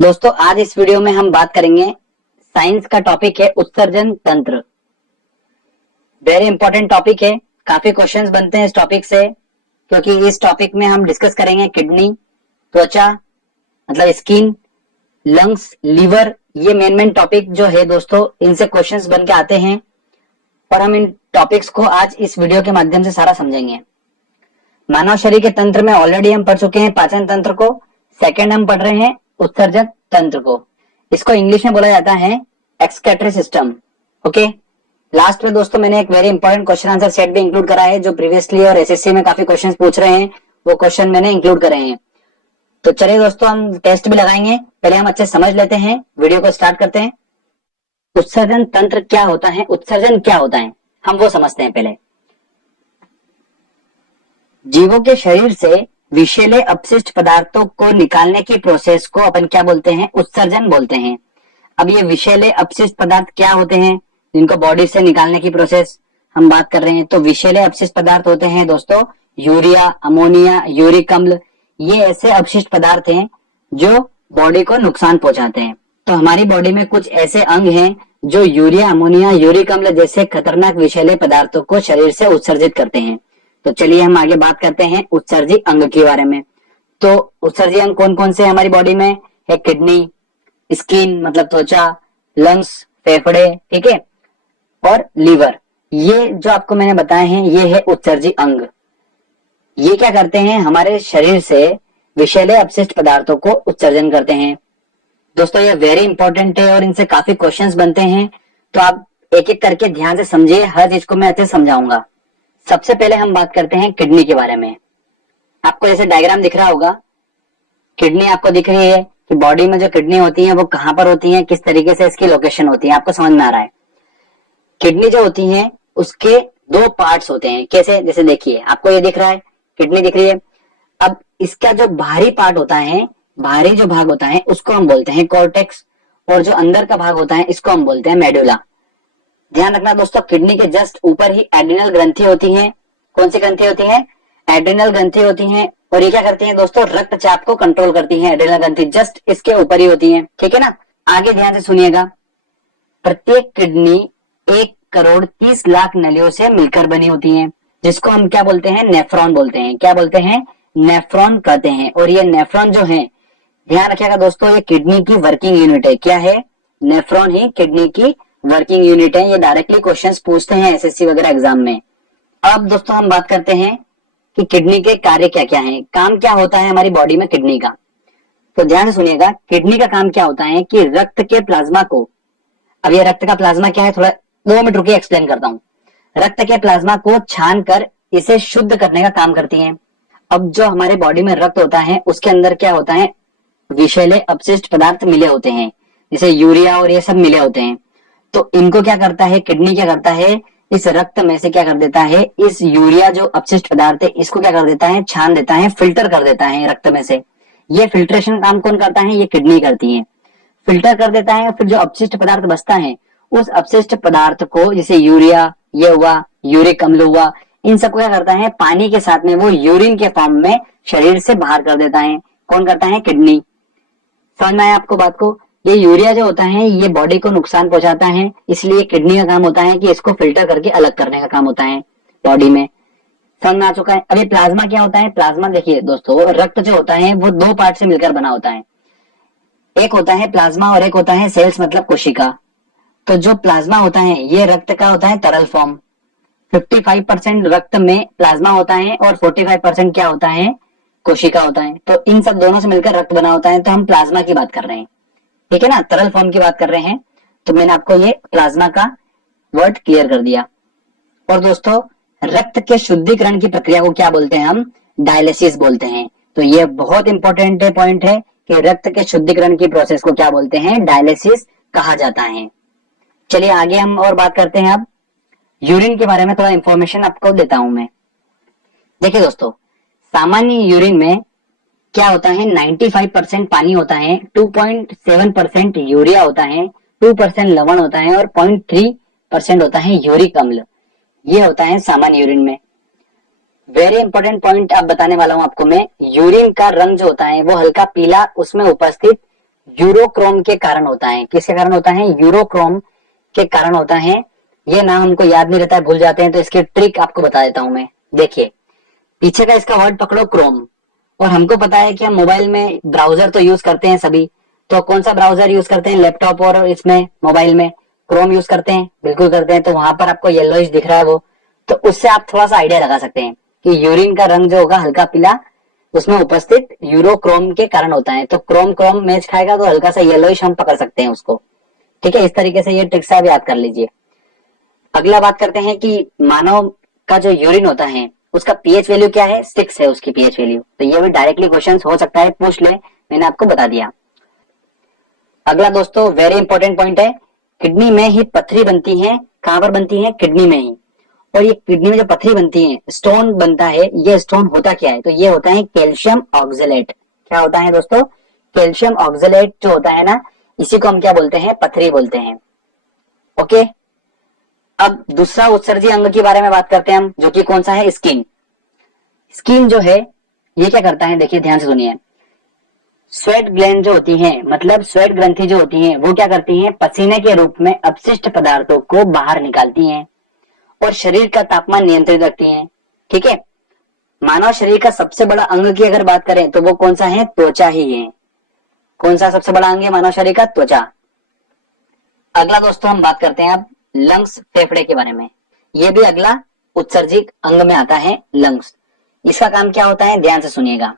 दोस्तों आज इस वीडियो में हम बात करेंगे साइंस का टॉपिक है उत्सर्जन तंत्र। वेरी इंपॉर्टेंट टॉपिक है। काफी क्वेश्चंस बनते हैं इस टॉपिक से, क्योंकि इस टॉपिक में हम डिस्कस करेंगे किडनी, त्वचा मतलब स्किन, लंग्स, लीवर। ये मेन टॉपिक जो है दोस्तों, इनसे क्वेश्चंस बन के आते हैं और हम इन टॉपिक्स को आज इस वीडियो के माध्यम से सारा समझेंगे। मानव शरीर के तंत्र में ऑलरेडी हम पढ़ चुके हैं पाचन तंत्र को। सेकंड हम पढ़ रहे हैं उत्सर्जन तंत्र को। इसको इंग्लिश में बोला जाता है एक्सक्रीटरी सिस्टम। ओके, लास्ट में दोस्तों मैंने एक very important question answer set भी इंक्लूड करा है, जो प्रीवियसली और एसएससी में काफी क्वेश्चन पूछ रहे हैं, वो क्वेश्चन मैंने इंक्लूड करे हैं। तो चलिए दोस्तों, हम टेस्ट भी लगाएंगे। पहले हम अच्छे समझ लेते हैं, वीडियो को स्टार्ट करते हैं। उत्सर्जन तंत्र क्या होता है, उत्सर्जन क्या होता है, हम वो समझते हैं पहले। जीवों के शरीर से विषैले अपशिष्ट पदार्थों को निकालने की प्रोसेस को अपन क्या बोलते हैं, उत्सर्जन बोलते हैं। अब ये विषैले अपशिष्ट पदार्थ क्या होते हैं जिनको बॉडी से निकालने की प्रोसेस हम बात कर रहे हैं। तो विषैले अपशिष्ट पदार्थ होते हैं दोस्तों यूरिया, अमोनिया, यूरिक अम्ल। ये ऐसे अपशिष्ट पदार्थ हैं जो बॉडी को नुकसान पहुंचाते हैं। तो हमारी बॉडी में कुछ ऐसे अंग हैं जो यूरिया, अमोनिया, यूरिक अम्ल जैसे खतरनाक विषैले पदार्थों को शरीर से उत्सर्जित करते हैं। तो चलिए हम आगे बात करते हैं उत्सर्जी अंग के बारे में। तो उत्सर्जी अंग कौन कौन से हमारी बॉडी में है? किडनी, स्किन मतलब त्वचा, लंग्स फेफड़े, ठीक है, और लीवर। ये जो आपको मैंने बताए हैं ये है उत्सर्जी अंग। ये क्या करते हैं, हमारे शरीर से विषैले अपशिष्ट पदार्थों को उत्सर्जन करते हैं। दोस्तों ये वेरी इंपॉर्टेंट है और इनसे काफी क्वेश्चंस बनते हैं, तो आप एक एक करके ध्यान से समझिए, हर चीज को मैं अच्छे समझाऊंगा। सबसे पहले हम बात करते हैं किडनी के बारे में। आपको जैसे डायग्राम दिख रहा होगा, किडनी आपको दिख रही है कि बॉडी में जो किडनी होती है वो कहां पर होती है, किस तरीके से इसकी लोकेशन होती है, आपको समझ में आ रहा है। किडनी जो होती है उसके दो पार्ट्स होते हैं। कैसे? जैसे देखिए, आपको ये दिख रहा है, किडनी दिख रही है। अब इसका जो बाहरी पार्ट होता है, बाहरी जो भाग होता है उसको हम बोलते हैं कॉर्टेक्स, और जो अंदर का भाग होता है इसको हम बोलते हैं मेडुला। ध्यान रखना दोस्तों, किडनी के जस्ट ऊपर ही एड्रिनल ग्रंथि होती है। कौन सी ग्रंथि होती है? एड्रिनल ग्रंथि होती है। और ये क्या करती है दोस्तों, रक्तचाप को कंट्रोल करती है। एड्रिनल ग्रंथि जस्ट इसके ऊपर ही होती है, ठीक है ना। आगे ध्यान से सुनिएगा, प्रत्येक किडनी 1,30,00,000 नलियों से मिलकर बनी होती है, जिसको हम क्या बोलते हैं, नेफ्रॉन बोलते हैं। क्या बोलते हैं? नेफ्रॉन कहते हैं। और ये नेफ्रॉन जो है, ध्यान रखिएगा दोस्तों, ये किडनी की वर्किंग यूनिट है। क्या है? नेफ्रॉन ही किडनी की वर्किंग यूनिट है। ये डायरेक्टली क्वेश्चंस पूछते हैं एसएससी वगैरह एग्जाम में। अब दोस्तों हम बात करते हैं कि किडनी के कार्य क्या क्या हैं, काम क्या होता है हमारी बॉडी में किडनी का। तो ध्यान से सुनिएगा, किडनी का काम क्या होता है कि रक्त के प्लाज्मा को, अब ये रक्त का प्लाज्मा क्या है, थोड़ा 2 मिनट रुकिए एक्सप्लेन करता हूँ। रक्त के प्लाज्मा को छान कर इसे शुद्ध करने का काम करती है। अब जो हमारे बॉडी में रक्त होता है उसके अंदर क्या होता है, विषैले अपशिष्ट पदार्थ मिले होते हैं, जैसे यूरिया और ये सब मिले होते हैं। तो इनको क्या करता है, किडनी क्या करता है, इस रक्त में से क्या कर देता है, इस यूरिया जो अपशिष्ट पदार्थ है इसको क्या कर देता है, छान देता है, फिल्टर कर देता है रक्त में से। ये फिल्ट्रेशन काम कौन करता है? ये किडनी करती है। फिल्टर कर देता है, फिर जो अपशिष्ट पदार्थ बचता है उस अपशिष्ट पदार्थ को, जैसे यूरिया ये हुआ, यूरिक अम्ल हुआ, इन सबको क्या करता है, पानी के साथ में वो यूरिन के फॉर्म में शरीर से बाहर कर देता है। कौन करता है? किडनी। समझ में आया आपको बात को? ये यूरिया जो होता है ये बॉडी को नुकसान पहुंचाता है, इसलिए किडनी का काम होता है कि इसको फिल्टर करके अलग करने का काम होता है बॉडी में। समझ में आ चुका है? अभी प्लाज्मा क्या होता है? प्लाज्मा देखिए दोस्तों, रक्त जो होता है वो 2 पार्ट से मिलकर बना होता है। एक होता है प्लाज्मा और एक होता है सेल्स मतलब कोशिका। तो जो प्लाज्मा होता है ये रक्त का होता है तरल फॉर्म। 55% रक्त में प्लाज्मा होता है और 45% क्या होता है, कोशिका होता है। तो इन सब दोनों से मिलकर रक्त बना होता है। तो हम प्लाज्मा की बात कर रहे हैं, ठीक है ना, तरल फॉर्म की बात कर रहे हैं। तो मैंने आपको ये प्लाज्मा का वर्ड क्लियर कर दिया। और दोस्तों रक्त के शुद्धिकरण की प्रक्रिया को क्या बोलते हैं? हम डायलिसिस बोलते हैं। तो ये बहुत इंपॉर्टेंट पॉइंट है कि रक्त के शुद्धिकरण की प्रोसेस को क्या बोलते हैं, डायलिसिस कहा जाता है। चलिए आगे हम और बात करते हैं। अब यूरिन के बारे में थोड़ा इंफॉर्मेशन आपको देता हूं मैं। देखिए दोस्तों, सामान्य यूरिन में क्या होता है, 95% पानी होता है, 2.7% यूरिया होता है, 2% लवण होता है और 0.3% होता है यूरिक अम्ल। ये होता है सामान्य यूरिन में। वेरी इंपॉर्टेंट पॉइंट आप बताने वाला हूं आपको मैं। यूरिन का रंग जो होता है वो हल्का पीला, उसमें उपस्थित यूरोक्रोम के कारण होता है। किसके कारण होता है? यूरोक्रोम के कारण होता है। ये नाम हमको याद नहीं रहता है, भूल जाते हैं, तो इसकी ट्रिक आपको बता देता हूं मैं। देखिए, पीछे का इसका वर्ड पकड़ो क्रोम, और हमको पता है कि हम मोबाइल में ब्राउजर तो यूज करते हैं सभी। तो कौन सा ब्राउजर यूज करते हैं? लैपटॉप और इसमें मोबाइल में क्रोम यूज करते हैं, बिल्कुल करते हैं। तो वहां पर आपको येलोइश दिख रहा है वो, तो उससे आप थोड़ा सा आइडिया लगा सकते हैं कि यूरिन का रंग जो होगा हल्का पीला, उसमें उपस्थित यूरोक्रोम के कारण होता है। तो क्रोम क्रोम मैच खाएगा तो हल्का सा येलोइश हम पकड़ सकते हैं उसको। ठीक है, इस तरीके से ये ट्रिक्स आप याद कर लीजिए। अगला बात करते हैं कि मानव का जो यूरिन होता है उसका पीएच वैल्यू क्या है? 6 है उसकी पीएच वैल्यू। तो ये भी डायरेक्टली क्वेश्चन हो सकता है, पूछ ले, मैंने आपको बता दिया। अगला दोस्तों वेरी इंपॉर्टेंट पॉइंट है, किडनी में ही पथरी बनती है। कहां पर बनती है? किडनी में ही। और ये किडनी में जो पथरी बनती है, स्टोन बनता है, ये स्टोन होता क्या है? तो ये होता है कैल्शियम ऑक्जेलेट। क्या होता है दोस्तों? कैल्शियम ऑक्जेलेट जो होता है ना, इसी को हम क्या बोलते हैं? पथरी बोलते हैं। ओके, अब दूसरा उत्सर्जी अंग के बारे में बात करते हैं हम, जो कि कौन सा है? स्किन। स्किन जो है ये क्या करता है? देखिए ध्यान से सुनिए। स्वेट ग्लैंड जो होती हैं, मतलब स्वेट ग्रंथि जो होती हैं, वो क्या करती हैं? पसीने के रूप में अपशिष्ट पदार्थों को बाहर निकालती हैं और शरीर का तापमान नियंत्रित रखती हैं। ठीक है, मानव शरीर का सबसे बड़ा अंग की अगर बात करें तो वो कौन सा है? त्वचा ही है। कौन सा सबसे बड़ा अंग है मानव शरीर का? त्वचा। अगला दोस्तों हम बात करते हैं अब लंग्स, फेफड़े के बारे में। ये भी अगला उत्सर्जिक अंग में आता है, लंग्स। इसका काम क्या होता है? ध्यान से सुनिएगा।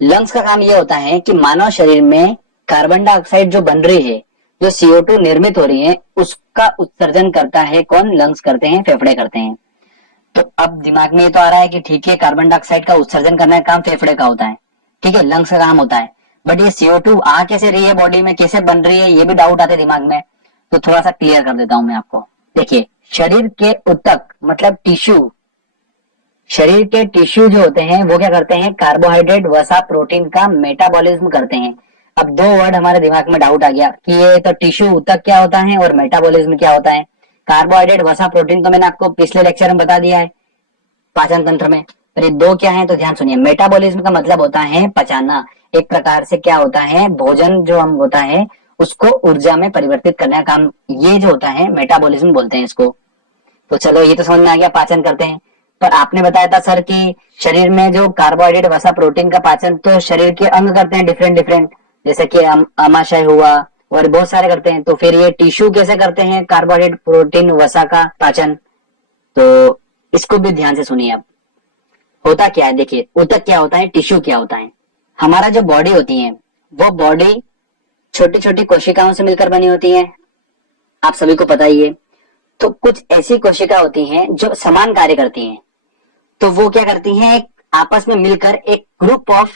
लंग्स का काम यह होता है कि मानव शरीर में कार्बन डाइऑक्साइड जो बन रही है, जो CO2 निर्मित हो रही है, उसका उत्सर्जन करता है कौन? लंग्स करते हैं, फेफड़े करते हैं। तो अब दिमाग में ये तो आ रहा है कि ठीक है, कार्बन डाइऑक्साइड का उत्सर्जन करने का काम फेफड़े का होता है, ठीक है, लंग्स का काम होता है। बट ये CO2 आ कैसे रही है बॉडी में, कैसे बन रही है, ये भी डाउट आते दिमाग में। तो थोड़ा सा क्लियर कर देता हूं मैं आपको। देखिए, शरीर के ऊतक मतलब टिश्यू, शरीर के टिश्यू जो होते हैं वो क्या करते हैं? कार्बोहाइड्रेट, वसा, प्रोटीन का मेटाबॉलिज्म करते हैं। अब दो वर्ड हमारे दिमाग में डाउट आ गया कि ये तो टिश्यू ऊतक क्या होता है और मेटाबॉलिज्म क्या होता है। कार्बोहाइड्रेट, वसा, प्रोटीन तो मैंने आपको पिछले लेक्चर में बता दिया है पाचन तंत्र में, पर ये दो क्या है? तो ध्यान सुनिए। मेटाबॉलिज्म का मतलब होता है पचाना। एक प्रकार से क्या होता है? भोजन जो हम होता है उसको ऊर्जा में परिवर्तित करने का काम, ये जो होता है मेटाबॉलिज्म बोलते हैं इसको। तो चलो ये तो समझ में आ गया, पाचन करते हैं। पर आपने बताया था सर कि शरीर में जो कार्बोहाइड्रेट, वसा, प्रोटीन का पाचन तो शरीर के अंग करते हैं डिफरेंट डिफरेंट, जैसे कि अमाशय हुआ और बहुत सारे करते हैं। तो फिर ये टिश्यू कैसे करते हैं कार्बोहाइड्रेट, प्रोटीन, वसा का पाचन? तो इसको भी ध्यान से सुनिए। अब होता क्या है, देखिए, ऊतक क्या होता है, टिश्यू क्या होता है। हमारा जो बॉडी होती है वो बॉडी छोटी छोटी कोशिकाओं से मिलकर बनी होती है, आप सभी को पता ही है। तो कुछ ऐसी कोशिका होती हैं जो समान कार्य करती हैं। तो वो क्या करती हैं? एक आपस में मिलकर एक ग्रुप ऑफ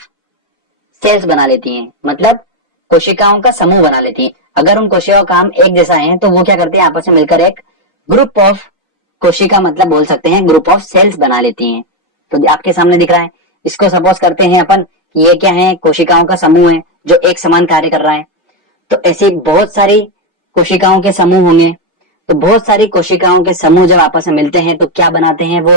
सेल्स बना लेती हैं, मतलब कोशिकाओं का समूह बना लेती हैं। अगर उन कोशिकाओं का काम एक जैसा है तो वो क्या करते हैं? आपस में मिलकर एक ग्रुप ऑफ कोशिका, मतलब बोल सकते हैं ग्रुप ऑफ सेल्स बना लेती हैं। तो आपके सामने दिख रहा है, इसको सपोज करते हैं अपन कि ये क्या है? कोशिकाओं का समूह है जो एक समान कार्य कर रहा है। तो ऐसी बहुत सारी कोशिकाओं के समूह होंगे। तो बहुत सारी कोशिकाओं के समूह जब आपस में मिलते हैं तो क्या बनाते हैं? वो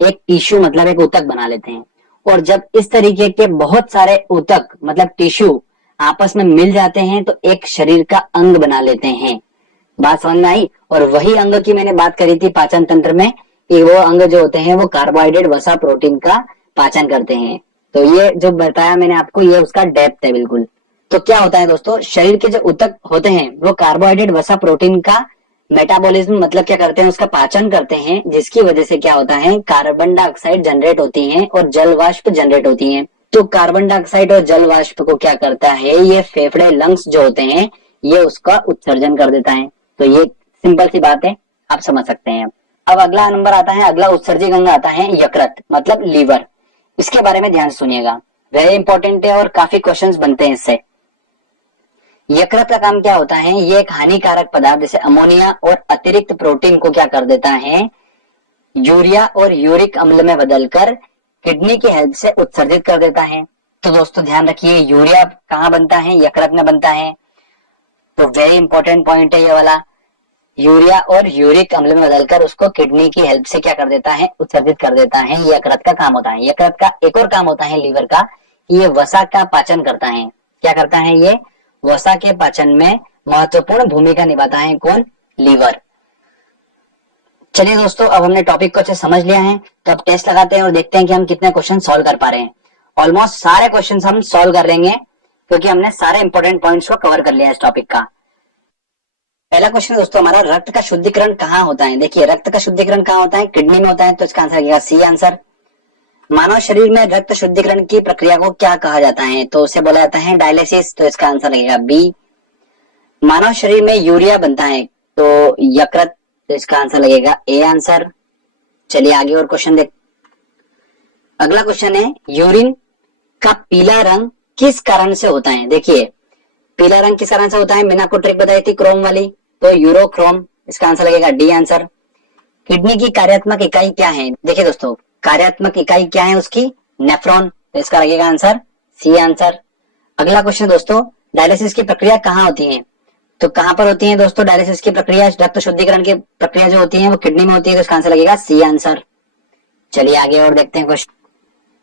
एक टिश्यू मतलब एक ऊतक बना लेते हैं। और जब इस तरीके के बहुत सारे ऊतक मतलब टिश्यू आपस में मिल जाते हैं तो एक शरीर का अंग बना लेते हैं। बात समझ में आई? और वही अंग की मैंने बात करी थी पाचन तंत्र में, कि वो अंग जो होते हैं वो कार्बोहाइड्रेट, वसा, प्रोटीन का पाचन करते हैं। तो ये जो बताया मैंने आपको, ये उसका डेप्थ है बिल्कुल। तो क्या होता है दोस्तों, शरीर के जो ऊतक होते हैं वो कार्बोहाइड्रेट, वसा, प्रोटीन का मेटाबॉलिज्म मतलब क्या करते हैं? उसका पाचन करते हैं, जिसकी वजह से क्या होता है? कार्बन डाइऑक्साइड जनरेट होती है और जल वाष्प जनरेट होती है। तो कार्बन डाइऑक्साइड और जल वाष्प को क्या करता है? ये फेफड़े, लंग्स जो होते हैं, ये उसका उत्सर्जन कर देता है। तो ये सिंपल सी बात है, आप समझ सकते हैं। अब अगला नंबर आता है, अगला उत्सर्जक अंग आता है यकृत मतलब लीवर। इसके बारे में ध्यान से सुनिएगा, वेरी इंपॉर्टेंट है और काफी क्वेश्चंस बनते हैं इससे। यकृत का काम क्या होता है? ये एक हानिकारक पदार्थ जैसे अमोनिया और अतिरिक्त प्रोटीन को क्या कर देता है? यूरिया और यूरिक अम्ल में बदलकर किडनी की हेल्प से उत्सर्जित कर देता है। तो दोस्तों ध्यान रखिए, यूरिया कहाँ बनता है? यकृत में बनता है। तो वेरी इंपॉर्टेंट पॉइंट है ये वाला। यूरिया और यूरिक अम्ल में बदलकर उसको किडनी की हेल्प से क्या कर देता है? उत्सर्जित कर देता है। ये यकृत का काम होता है। यकृत का एक और काम होता है लीवर का, ये वसा का पाचन करता है। क्या करता है? ये वसा के पाचन में महत्वपूर्ण भूमिका निभाता है कौन? लीवर। चलिए दोस्तों, अब हमने टॉपिक को अच्छे समझ लिया है, तो अब टेस्ट लगाते हैं और देखते हैं कि हम कितने क्वेश्चन सॉल्व कर पा रहे हैं। ऑलमोस्ट सारे क्वेश्चन हम सॉल्व कर लेंगे क्योंकि हमने सारे इंपॉर्टेंट पॉइंट्स को कवर कर लिया है इस टॉपिक का। पहला क्वेश्चन दोस्तों हमारा, रक्त का शुद्धिकरण कहाँ होता है? देखिए, रक्त का शुद्धिकरण कहाँ होता है? किडनी में होता है, तो इसका आंसर लगेगा सी आंसर। मानव शरीर में रक्त शुद्धिकरण की प्रक्रिया को क्या कहा जाता है? तो उसे बोला जाता है डायलिसिस, तो इसका आंसर लगेगा बी। मानव शरीर में यूरिया बनता है तो यकृत, तो इसका आंसर लगेगा ए आंसर। चलिए आगे और क्वेश्चन देख। अगला क्वेश्चन है, यूरिन का पीला रंग किस कारण से होता है? देखिए, पीला रंग किस कारण से होता है? मैंने आपको ट्रिक बताई थी क्रोम वाली, तो यूरोक्रोम, इसका आंसर लगेगा डी आंसर। किडनी की कार्यात्मक इकाई क्या है? देखिए दोस्तों, कार्यात्मक इकाई क्या है उसकी? नेफ्रॉन, तो इसका लगेगा आंसर सी आंसर। अगला क्वेश्चन दोस्तों, डायलिसिस की प्रक्रिया कहाँ होती है? तो कहां पर होती है दोस्तों डायलिसिस की प्रक्रिया? रक्त शुद्धिकरण की प्रक्रिया जो होती है वो किडनी में होती है, तो इसका आंसर लगेगा सी आंसर। चलिए आगे और देखते हैं क्वेश्चन।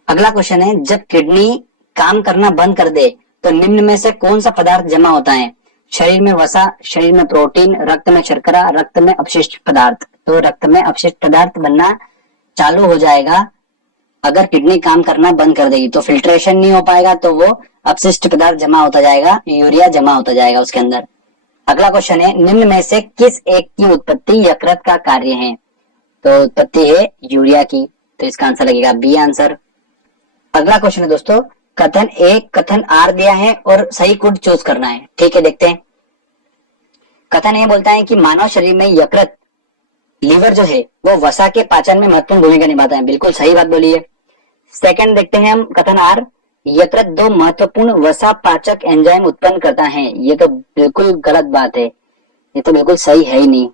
अगला क्वेश्चन है, जब किडनी काम करना बंद कर दे तो निम्न में से कौन सा पदार्थ जमा होता है? शरीर में वसा, शरीर में प्रोटीन, रक्त में शर्करा, रक्त में अपशिष्ट पदार्थ। तो रक्त में अपशिष्ट पदार्थ बनना चालू हो जाएगा अगर किडनी काम करना बंद कर देगी, तो फिल्ट्रेशन नहीं हो पाएगा, तो वो अपशिष्ट पदार्थ जमा होता जाएगा, यूरिया जमा होता जाएगा उसके अंदर। अगला क्वेश्चन है, निम्न में से किस एक की उत्पत्ति यकृत का कार्य है? तो उत्पत्ति है यूरिया की, तो इसका आंसर लगेगा बी आंसर। अगला क्वेश्चन है दोस्तों, कथन ए कथन आर दिया है और सही कोड चूज करना है। ठीक है, देखते हैं। कथन ए बोलता है कि मानव शरीर में यकृत, लीवर जो है वो वसा के पाचन में महत्वपूर्ण भूमिका निभाता है। बिल्कुल सही बात बोली है। सेकंड देखते हैं हम, कथन आर, यकृत दो महत्वपूर्ण वसा पाचक एंजाइम उत्पन्न करता है। ये तो बिल्कुल गलत बात है, ये तो बिल्कुल सही है ही नहीं।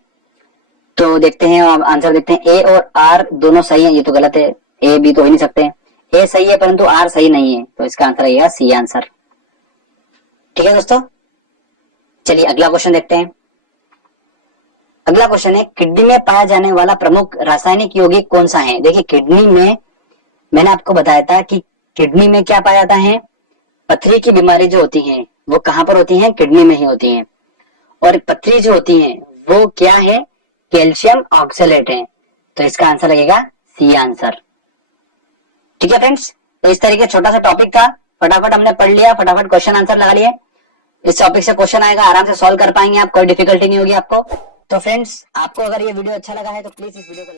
तो देखते हैं आंसर, देखते हैं ए और आर दोनों सही है, ये तो गलत है, ए बी तो हो ही नहीं सकते। ए सही है परंतु आर सही नहीं है, तो इसका आंसर रहेगा सी आंसर। ठीक है दोस्तों, चलिए अगला क्वेश्चन देखते हैं। अगला क्वेश्चन है, किडनी में पाया जाने वाला प्रमुख रासायनिक यौगिक कौन सा है? देखिए, किडनी में मैंने आपको बताया था कि किडनी में क्या पाया जाता है? पथरी की बीमारी जो होती है वो कहां पर होती है? किडनी में ही होती है। और पथरी जो होती है वो क्या है? कैल्शियम ऑक्सलेट है, तो इसका आंसर लगेगा सी आंसर। ठीक है फ्रेंड्स, तो इस तरीके छोटा सा टॉपिक था, फटाफट हमने पढ़ लिया, फटाफट क्वेश्चन आंसर लगा लिए। इस टॉपिक से क्वेश्चन आएगा, आराम से सॉल्व कर पाएंगे आप, कोई डिफिकल्टी नहीं होगी आपको। तो फ्रेंड्स, आपको अगर ये वीडियो अच्छा लगा है तो प्लीज इस वीडियो को